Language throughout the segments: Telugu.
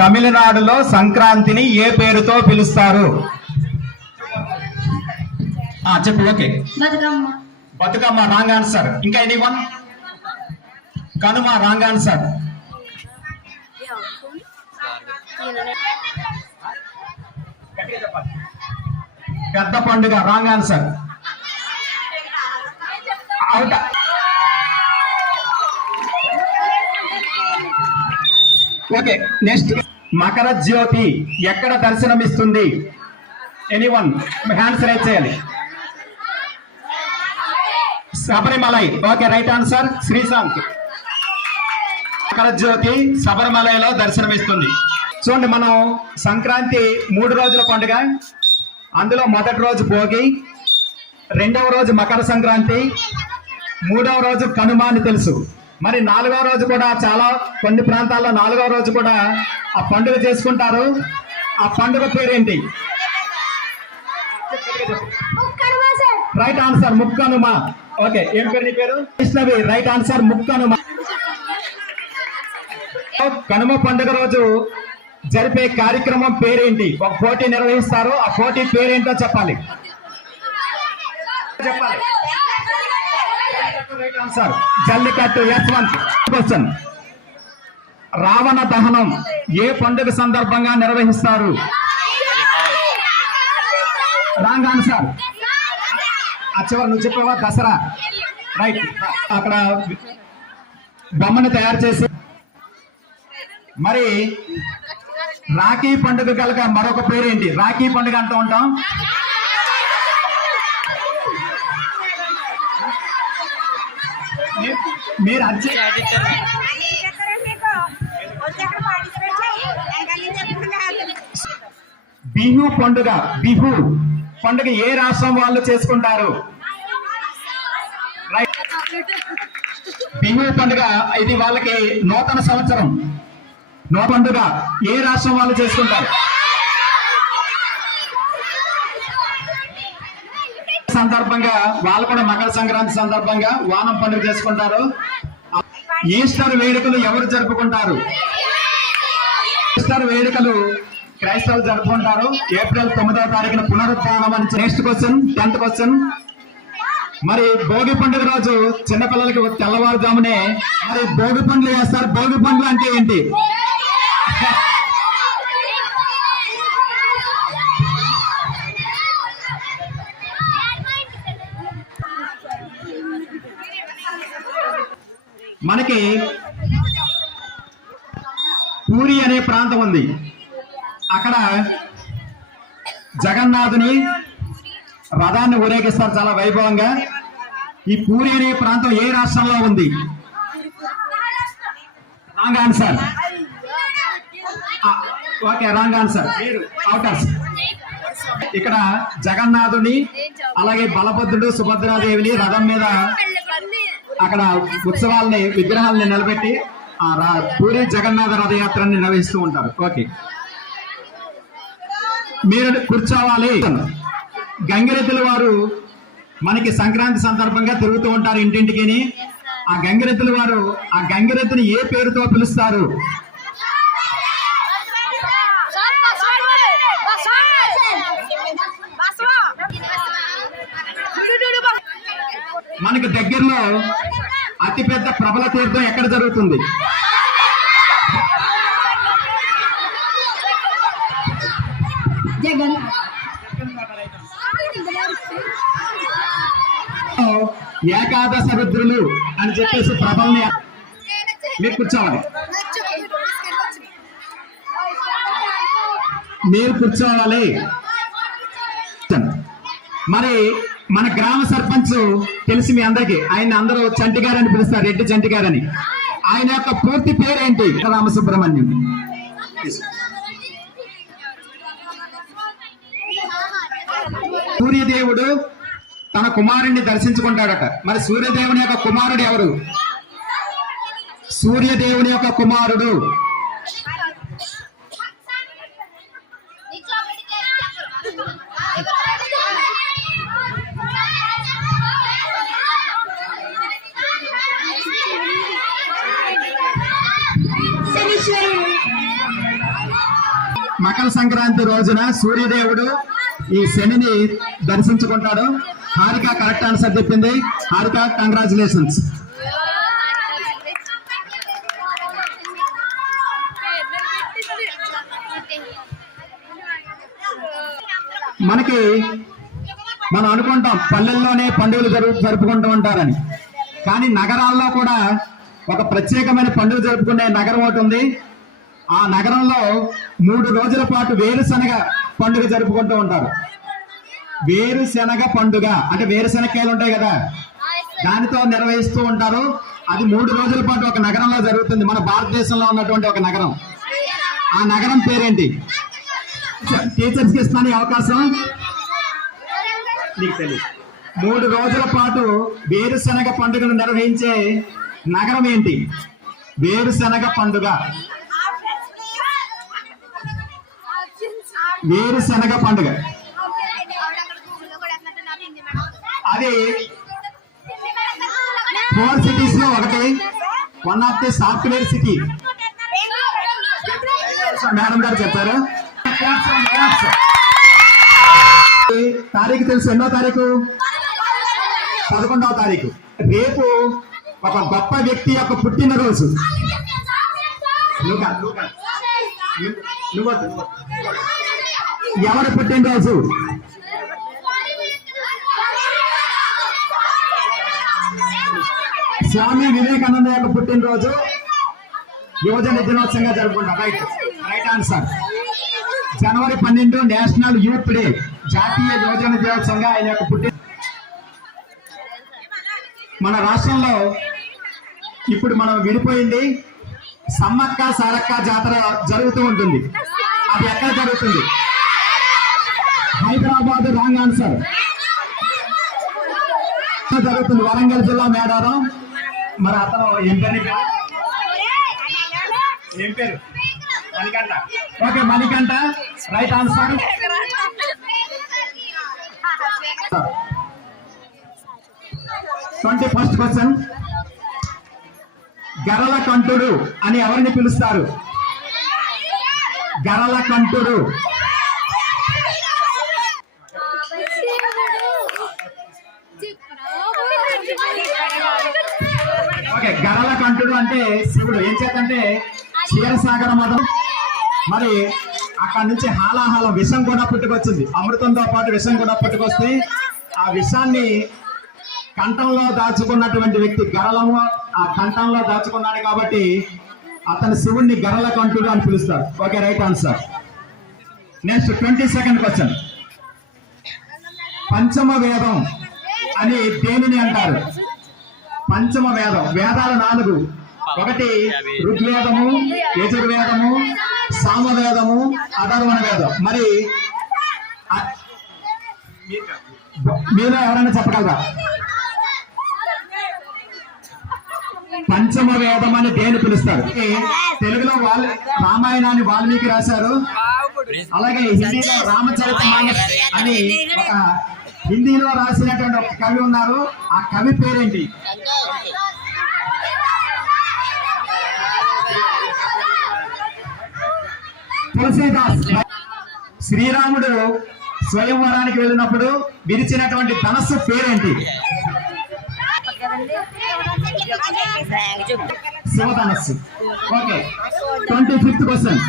తమిళనాడులో సంక్రాంతిని ఏ పేరుతో పిలుస్తారు? చెప్పు okay. Bathukamma. Bathukamma wrong answer. ఇంకా any one Kanuma wrong answer. పెద్ద పండుగ wrong answer. Out. Okay next. Makara Jyothi ఎక్కడ దర్శనమిస్తుంది? ఎనీ వన్ హ్యాండ్స్ రైట్ చేయాలి. Sabarimalai. Okay right answer Sreesanth. Makara Jyothi శబరిమలైలో దర్శనమిస్తుంది. చూడండి మనం సంక్రాంతి మూడు రోజుల పండుగ. అందులో మొదటి రోజు భోగి. రెండవ రోజు మకర సంక్రాంతి. మూడవ రోజు కనుమ అని తెలుసు. మరి నాలుగవ రోజు కూడా చాలా కొన్ని ప్రాంతాల్లో నాలుగవ రోజు కూడా ఆ పండుగ చేసుకుంటారు. ఆ పండుగ పేరేంటి? Right answer Mukkanuma. ఓకే ఏం పేరు నీ పేరు? Vaishnavi right answer Mukkanuma. Kanuma పండుగ రోజు జరిపే కార్యక్రమం పేరేంటి? ఒక పోటీ నిర్వహిస్తారు. ఆ పోటీ పేరేంటో చెప్పాలి. చెప్పాలి. Right answer Jallikattu yes one question Ravana దహనం ఏ పండుగ సందర్భంగా నిర్వహిస్తారు? Wrong answer. ఆ నువ్వు చెప్పావా? దసరా. రైట్ అక్కడ బొమ్మను తయారు చేసి మరి రాఖీ పండుగ కలక మరొక పేరేంటి? రాఖీ పండుగ అంటూ ఉంటాం. మీరు అర్జీ బిహు పండుగ బిహు పండుగ ఏ రాష్ట్రం వాళ్ళు చేసుకుంటారు? బిహు పండుగ ఇది వాళ్ళకి నూతన సంవత్సరం. నో పండుగ ఏ రాష్ట్రం వాళ్ళు చేసుకుంటారు? సందర్భంగా వాళ్ళు కూడా మకర సంక్రాంతి సందర్భంగా వానం పండుగ చేసుకుంటారు. ఈస్టర్ వేడుకలు ఎవరు జరుపుకుంటారు? ఈస్టర్ వేడుకలు క్రైస్తవులు జరుపుకుంటారు. ఏప్రిల్ తొమ్మిదవ తారీఖున పునరుత్నం అని నెక్స్ట్ క్వశ్చన్ టెన్త్ క్వశ్చన్ మరి భోగి పండుగ రోజు చిన్నపిల్లలకి తెల్లవారుజామునే మరి భోగి పండ్లు వేస్తారు. భోగి పండ్లు అంటే ఏంటి? మనకి పూరి అనే ప్రాంతం ఉంది. అక్కడ జగన్నాథుని రథాన్ని ఊరేగిస్తారు చాలా వైభవంగా. ఈ పూరి అనే ప్రాంతం ఏ రాష్ట్రంలో ఉంది? Wrong answer. Okay wrong answer. అవుటర్స్ ఇక్కడ జగన్నాథుని అలాగే బలభద్రుడు సుభద్రాదేవిని రథం మీద అక్కడ ఉత్సవాల్ని విగ్రహాలని నిలబెట్టి ఆ పూరి జగన్నాథ రథయాత్రని నిర్వహిస్తూ ఉంటారు. ఓకే మీరు కూర్చోవాలి. గంగిరెద్దుల వారు మనకి సంక్రాంతి సందర్భంగా తిరుగుతూ ఉంటారు ఇంటింటికి ఆ గంగిరెద్దుల వారు ఆ గంగిరెద్దుని ఏ పేరుతో పిలుస్తారు? మనకి దగ్గరలో అతిపెద్ద ప్రబల తీర్థం ఎక్కడ జరుగుతుంది? జగన్ ఏకాదశ రుద్రులు అని చెప్పేసి ప్రబల్ని మీరు కూర్చోవాలి. మీరు కూర్చోవాలి. మరి మన గ్రామ సర్పంచ్ తెలిసి మీ అందరికి ఆయన అందరూ చంటి గారు అని పిలుస్తారు రెడ్డి చంటి గారని ఆయన యొక్క పూర్తి పేరేంటి? రామసుబ్రహ్మణ్యం. సూర్యదేవుడు తన కుమారుణ్ణి దర్శించుకుంటాడట. మరి సూర్యదేవుని యొక్క కుమారుడు ఎవరు? సూర్యదేవుని యొక్క కుమారుడు. మకర సంక్రాంతి రోజున సూర్యదేవుడు ఈ శనిని దర్శించుకుంటాడు. హారిక కరెక్ట్ ఆన్సర్ చెప్పింది. హారిక కంగ్రాచులేషన్స్ మనకి మనం అనుకుంటాం పల్లెల్లోనే పండుగలు జరుపు జరుపుకుంటూ ఉంటారని. కానీ నగరాల్లో కూడా ఒక ప్రత్యేకమైన పండుగ జరుపుకునే నగరం ఒకటి ఉంది. ఆ నగరంలో మూడు రోజుల పాటు వేరుశనగ పండుగ జరుపుకుంటూ ఉంటారు. వేరుశనగ పండుగ. అంటే వేరుశనగకాయలు ఉంటాయి కదా? దానితో నిర్వహిస్తూ ఉంటారు. అది మూడు రోజుల పాటు ఒక నగరంలో జరుగుతుంది. మన భారతదేశంలో ఉన్నటువంటి ఒక నగరం. ఆ నగరం పేరేంటి? టీచర్స్ ఇస్తాను అవకాశం? నీకు తెలియదు మూడు రోజుల పాటు వేరుశనగ పండుగను నిర్వహించే నగరం ఏంటి? వేరుశనగ పండుగ. వేరుశనగ పండుగ. అది ఫోర్ సిటీస్లో ఒకటి. One of the software city madam గారు చెప్పారు. తారీఖు తెలుసు ఎన్నో తారీఖు? పదకొండవ తారీఖు. రేపు ఒక గొప్ప వ్యక్తి యొక్క పుట్టినరోజు. ఎవరి పుట్టినరోజు? స్వామి వివేకానంద యొక్క పుట్టినరోజు. యువజన దినోత్సవంగా జరుపుకుంటాం. రైట్ రైట్ ఆన్సర్ జనవరి పన్నెండు నేషనల్ యూత్ డే జాతీయ యువజన దినోత్సవంగా ఆయన యొక్క పుట్టిన మన రాష్ట్రంలో ఇప్పుడు మనం విడిపోయింది సమ్మక్క సారక్క జాతర జరుగుతూ ఉంటుంది. అది ఎక్కడ జరుగుతుంది? హైదరాబాద్ రాంగ్ ఆన్సర్ జరుగుతుంది. వరంగల్ జిల్లా మేడారం. మరి అతను ఏం పేరు ఏం పేరు? Manikanta. Okay Manikanta right answer. Twenty first question. గరల కంటుడు అని ఎవరిని పిలుస్తారు? గరల కంటుడు. ఓకే గరల కంటుడు అంటే శివుడు. ఏం చేతంటే క్షీరసాగర మదం. మరి అక్కడ నుంచి హాలాహలం విషం కూడా పుట్టుకొచ్చింది. అమృతంతో పాటు విషం కూడా పుట్టుకొస్తే ఆ విషాన్ని కంఠంలో దాచుకున్నటువంటి వ్యక్తి గరలము ఆ కంఠంలో దాచుకున్నాడు కాబట్టి అతని శివుణ్ణి గరల కంఠుడు అని పిలుస్తారు. Okay right answer next twenty second question పంచమ వేదం అని దేనిని అంటారు? పంచమ వేదం. వేదాలు నాలుగు. ఒకటి ఋగ్వేదము యజుర్వేదము సామవేదము అధర్వణ వేదం. మరి మీలో ఎవరైనా చెప్పగలరా? పంచమ వేదం అని దేని పిలుస్తారు? తెలుగులో వాల్ రామాయణాన్ని వాల్మీకి రాశారు. అలాగే హిందీలో రామచరిత మానస్ అని ఒక హిందీలో రాసినటువంటి ఒక కవి ఉన్నారు. ఆ కవి పేరేంటి? తులసీదాస్. శ్రీరాముడు స్వయంవరానికి వెళ్ళినప్పుడు విరిచినటువంటి ధనస్సు పేరేంటి? శివధనస్సు ఓకే ట్వంటీ ఫిఫ్త్ క్వశ్చన్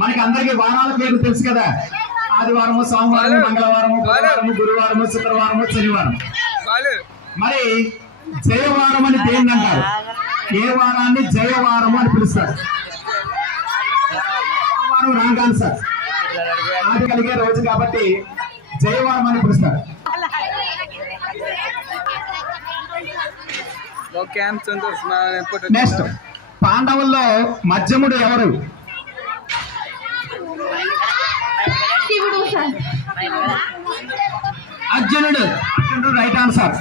మనకి అందరికి వారాల పేర్లు తెలుసు కదా. ఆదివారము సోమవారము మంగళవారము బుధవారము గురువారము శుక్రవారము శనివారం. మరి జయవారం అని దేన్ని అంటారు? ఏ వారాన్ని జయవారము అని పిలుస్తారు. వారం రాంగ్ ఆన్సర్. ఆది కలిగే రోజు కాబట్టి జయవారం అని పిలుస్తారు క్యాంప్ సంతోష్ మా ఎప్పుడు నెక్స్ట్ పాండవుల్లో మధ్యముడు ఎవరు? శివుడు అర్జునుడు. అర్జునుడు రైట్ ఆన్సర్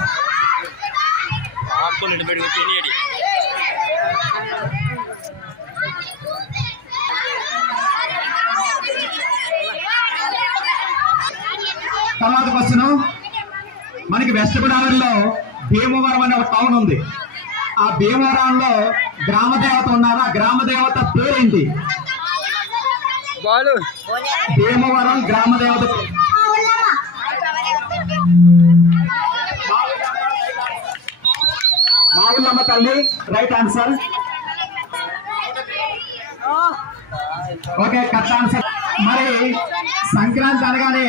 తర్వాత క్వశ్చన్ మనకి వెస్ట్ గోదావరిలో భీమవరం అనే ఒక టౌన్ ఉంది. ఆ భీమవరంలో గ్రామ దేవత ఉన్నారు? ఆ గ్రామ దేవత పేరేంటి భీమవరం గ్రామ దేవత మావుల్లమ్మ తల్లి right answer okay correct answer మరి సంక్రాంతి అనగానే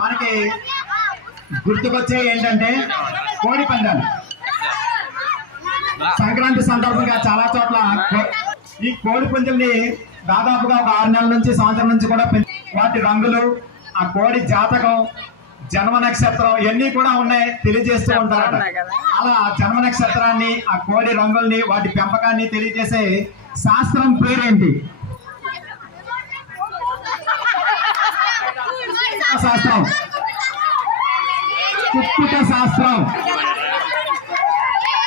మనకి గుర్తుకొచ్చే ఏంటంటే కోడి పందాలు. సంక్రాంతి సందర్భంగా చాలా చోట్ల ఈ కోడి పుంజుల్ని దాదాపుగా ఒక ఆరు నెలల నుంచి సంవత్సరం నుంచి కూడా పెంచు- వాటి రంగులు ఆ కోడి జాతకం జన్మ నక్షత్రం ఇవన్నీ కూడా ఉన్నాయి తెలియజేస్తూ ఉంటారట. అలా ఆ జన్మ నక్షత్రాన్ని ఆ కోడి రంగుల్ని వాటి పెంపకాన్ని తెలియజేసే శాస్త్రం పేరేంటి? శాస్త్రం. కుక్కుట శాస్త్రం.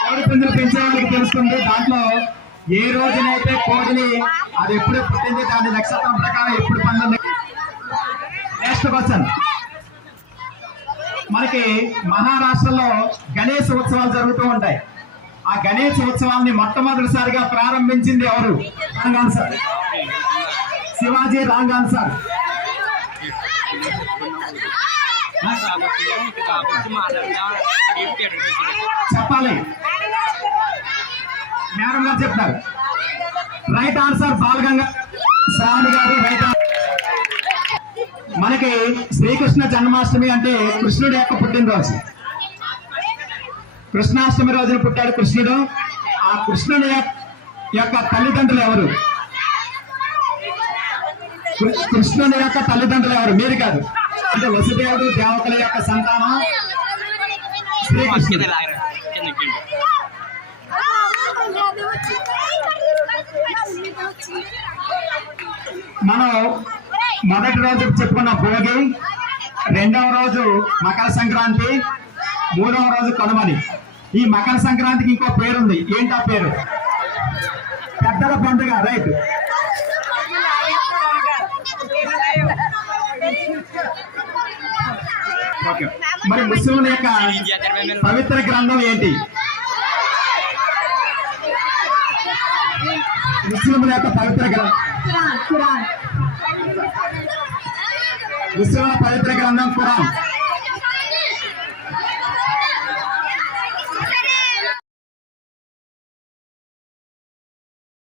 కోడి పుంజులు పెంచే వాళ్ళకి తెలుస్తుంది. దాంట్లో ఏ రోజునైతే కోడిని అది ఎప్పుడు పుట్టింది దాని నక్షత్రం ప్రకారం ఎప్పుడు పండింది? నెక్స్ట్ క్వశ్చన్ మనకి మహారాష్ట్రలో గణేష్ ఉత్సవాలు జరుగుతూ ఉంటాయి. ఆ గణేష్ ఉత్సవాన్ని మొట్టమొదటిసారిగా ప్రారంభించింది ఎవరు? Wrong answer sir. Shivaji wrong answer sir. చెప్పాలి. మేడం గారు చెప్తారు రైట్ ఆన్సర్ బాలగంగా శ్రావణి గారు రైట్ మనకి శ్రీకృష్ణ జన్మాష్టమి అంటే కృష్ణుడి యొక్క పుట్టినరోజు. కృష్ణాష్టమి రోజున పుట్టాడు కృష్ణుడు. ఆ కృష్ణుడి యొక్క- యొక్క తల్లిదండ్రులు ఎవరు? కృష్ణుని యొక్క తల్లిదండ్రులు ఎవరు? మీరు కాదు. అంటే వసుదేవుడు దేవతల యొక్క సంతానం శ్రీకృష్ణుడు. మనం మొదటి రోజు చెప్పుకున్న భోగి రెండవ రోజు మకర సంక్రాంతి మూడవ రోజు కనుమని ఈ మకర సంక్రాంతికి ఇంకో పేరుంది. ఏంటి ఆ పేరు? పెద్దల పండుగ రైట్. మరి ముస్లింల యొక్క పవిత్ర గ్రంథం ఏంటి? ముస్లింల యొక్క పవిత్ర గ్రంథం ముస్లింల పవిత్ర గ్రంథం ఖురాన్.